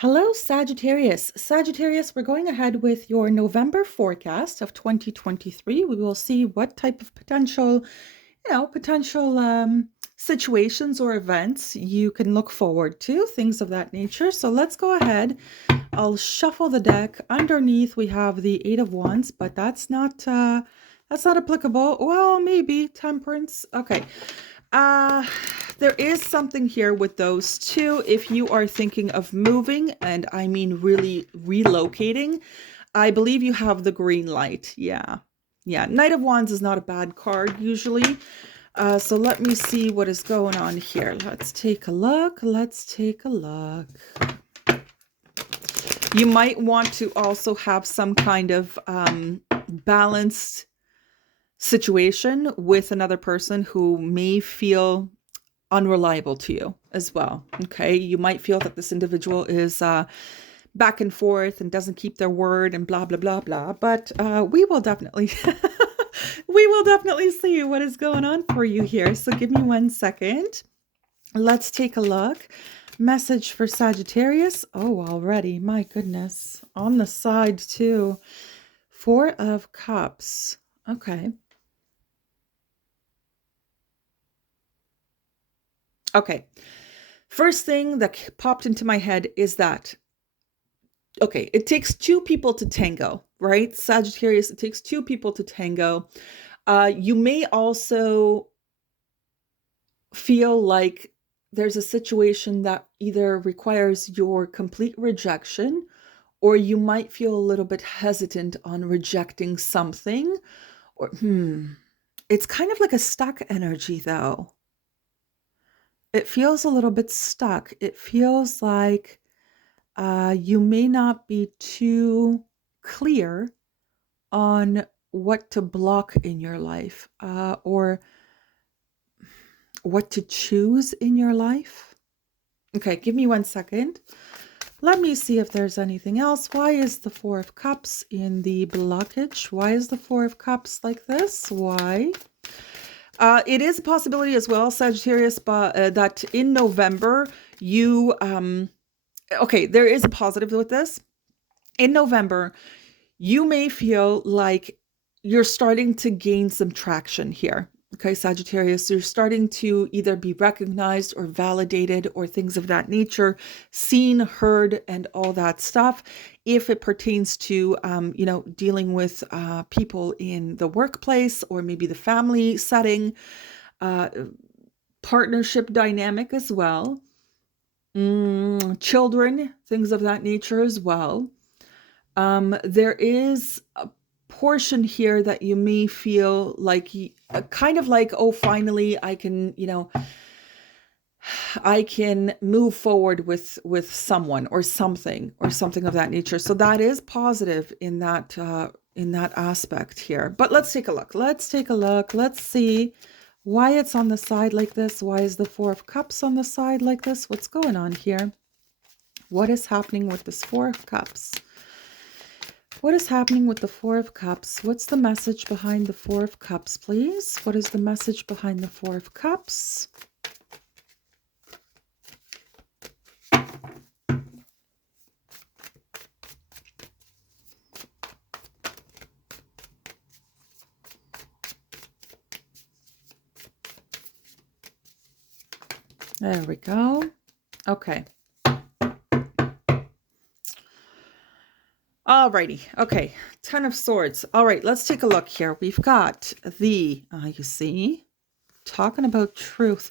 Hello, Sagittarius. Sagittarius, we're going ahead with your November forecast of 2023. We will see what type of potential situations or events you can look forward to, things of that nature. So let's go ahead. I'll shuffle the deck. Underneath, we have the Eight of Wands, but that's not applicable. Well, maybe Temperance. Okay. Uh, there is something here with those two. If you are thinking of moving, and I mean really relocating, I believe you have the green light. Yeah. Yeah. Knight of Wands is not a bad card usually. So let me see what is going on here. Let's take a look. You might want to also have some kind of balanced situation with another person who may feel unreliable to you as well. Okay, you might feel that this individual is back and forth and doesn't keep their word and blah blah blah blah. But we will definitely we will definitely see what is going on for you here. So give me 1 second. Let's take a look. Message for Sagittarius. Oh, already, my goodness, on the side too. Four of Cups. Okay. Okay. First thing that popped into my head is that, okay, it takes two people to tango, right? Sagittarius, it takes two people to tango. You may also feel like there's a situation that either requires your complete rejection, or you might feel a little bit hesitant on rejecting something, or it's kind of like a stuck energy though. It feels a little bit stuck. It feels like you may not be too clear on what to block in your life, or what to choose in your life. Okay, give me 1 second. Let me see if there's anything else. Why is the Four of Cups in the blockage? Why is the Four of Cups like this? Why? It is a possibility as well, Sagittarius, but that in November, you, okay, there is a positive with this. In November, you may feel like you're starting to gain some traction here. Okay, Sagittarius, you're starting to either be recognized or validated or things of that nature, seen, heard, and all that stuff. If it pertains to, dealing with people in the workplace or maybe the family setting, partnership dynamic as well, children, things of that nature as well. There is a portion here that you may feel like kind of like, oh, finally I can move forward with someone or something of that nature. So that is positive in that aspect here. But let's take a look. Let's see why it's on the side like this. Why is the Four of Cups on the side like this? What's going on here? What is happening with this Four of Cups? What is happening with the Four of Cups? What's the message behind the Four of Cups, please? What is the message behind the Four of Cups? There we go. Okay. Alrighty. Okay. Ten of Swords. All right. Let's take a look here. We've got the, you see, talking about truth.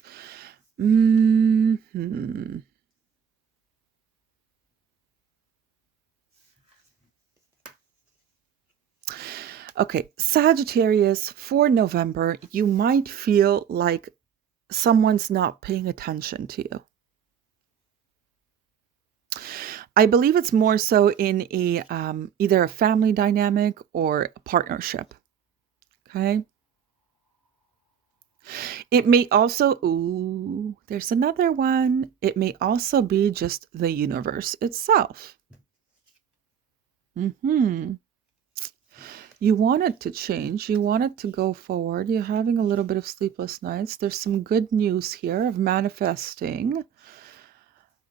Okay. Sagittarius, for November, you might feel like someone's not paying attention to you. I believe it's more so in a either a family dynamic or a partnership. Okay. It may also, ooh, there's another one. It may also be just the universe itself. You want it to change. You want it to go forward. You're having a little bit of sleepless nights. There's some good news here of manifesting.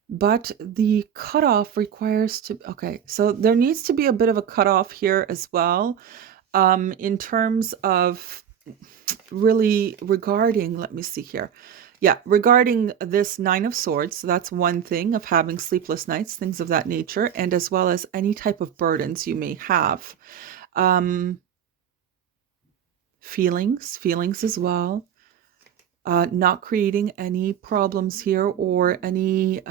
but the cutoff requires to, okay, so there needs to be a bit of a cutoff here as well, in terms of really regarding, let me see here. Yeah, regarding this Nine of Swords, so that's one thing of having sleepless nights, things of that nature, and as well as any type of burdens you may have. Feelings as well. Not creating any problems here or any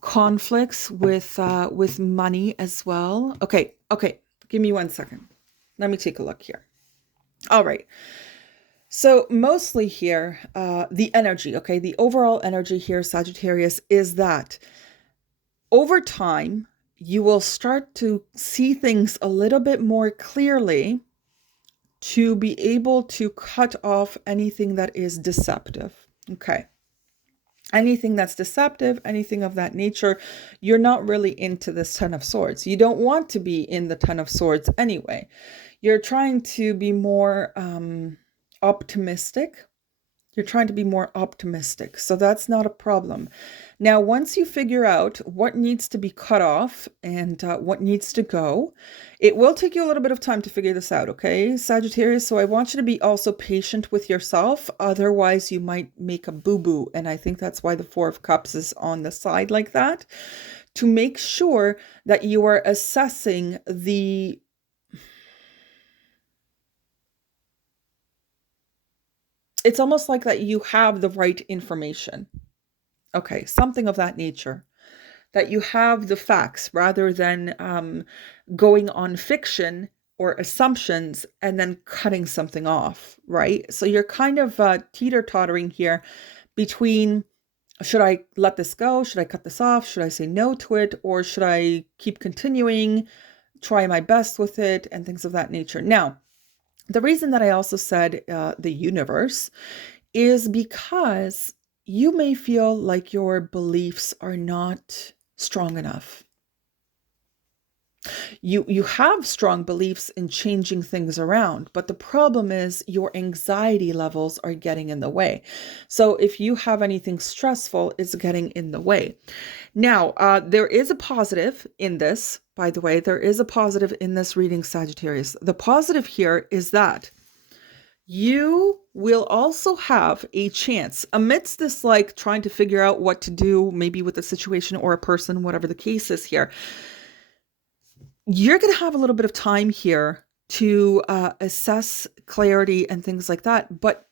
conflicts with money as well. Okay, give me 1 second. Let me take a look here. All right. So mostly here, the energy, okay, the overall energy here, Sagittarius, is that over time, you will start to see things a little bit more clearly to be able to cut off anything that is deceptive. Okay. Anything that's deceptive, anything of that nature, you're not really into this Ten of Swords. You don't want to be in the Ten of Swords anyway. You're trying to be more optimistic. You're trying to be more optimistic. So that's not a problem. Now, once you figure out what needs to be cut off and what needs to go, it will take you a little bit of time to figure this out, okay, Sagittarius? So I want you to be also patient with yourself. Otherwise, you might make a boo-boo. And I think that's why the Four of Cups is on the side like that, to make sure that you are assessing the it's almost like that you have the right information. Okay, something of that nature. That you have the facts rather than going on fiction or assumptions and then cutting something off, right? So you're kind of teeter-tottering here between, should I let this go? Should I cut this off? Should I say no to it? Or should I keep continuing, try my best with it, and things of that nature? Now, the reason that I also said the universe is because you may feel like your beliefs are not strong enough. You have strong beliefs in changing things around, but the problem is your anxiety levels are getting in the way. So if you have anything stressful, it's getting in the way. Now, there is a positive in this, by the way. There is a positive in this reading, Sagittarius. The positive here is that you will also have a chance amidst this, like trying to figure out what to do, maybe with a situation or a person, whatever the case is here. You're going to have a little bit of time here to assess clarity and things like that. But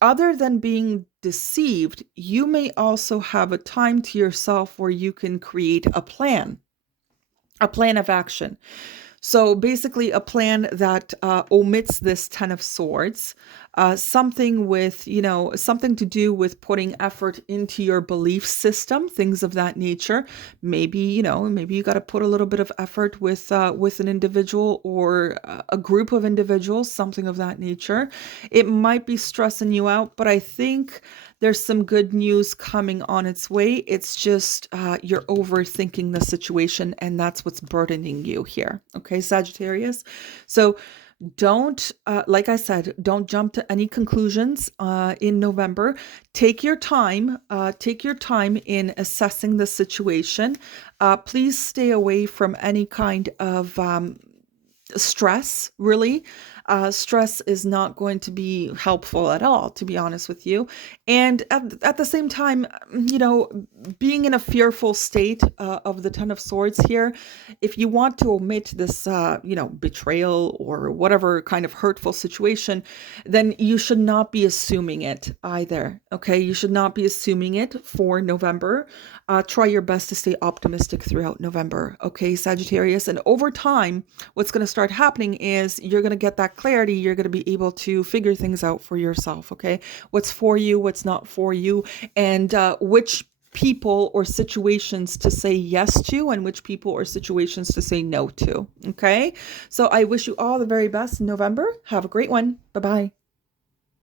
other than being deceived, you may also have a time to yourself where you can create a plan of action. So basically a plan that omits this Ten of Swords, something with, something to do with putting effort into your belief system, things of that nature. Maybe, maybe you got to put a little bit of effort with an individual or a group of individuals, something of that nature. It might be stressing you out, but I think there's some good news coming on its way. It's just you're overthinking the situation, and that's what's burdening you here. Okay, Sagittarius? So don't, like I said, don't jump to any conclusions in November. Take your time. Take your time in assessing the situation. Please stay away from any kind of stress, really. Stress is not going to be helpful at all, to be honest with you. And at the same time, being in a fearful state of the Ten of Swords here, if you want to omit this, betrayal or whatever kind of hurtful situation, then you should not be assuming it either. Okay, you should not be assuming it for November. Try your best to stay optimistic throughout November. Okay, Sagittarius. And over time, what's going to start happening is you're going to get that clarity. You're going to be able to figure things out for yourself. Okay, what's for you, what's not for you, and which people or situations to say yes to and which people or situations to say no to. Okay, so I wish you all the very best in November. Have a great one. Bye-bye.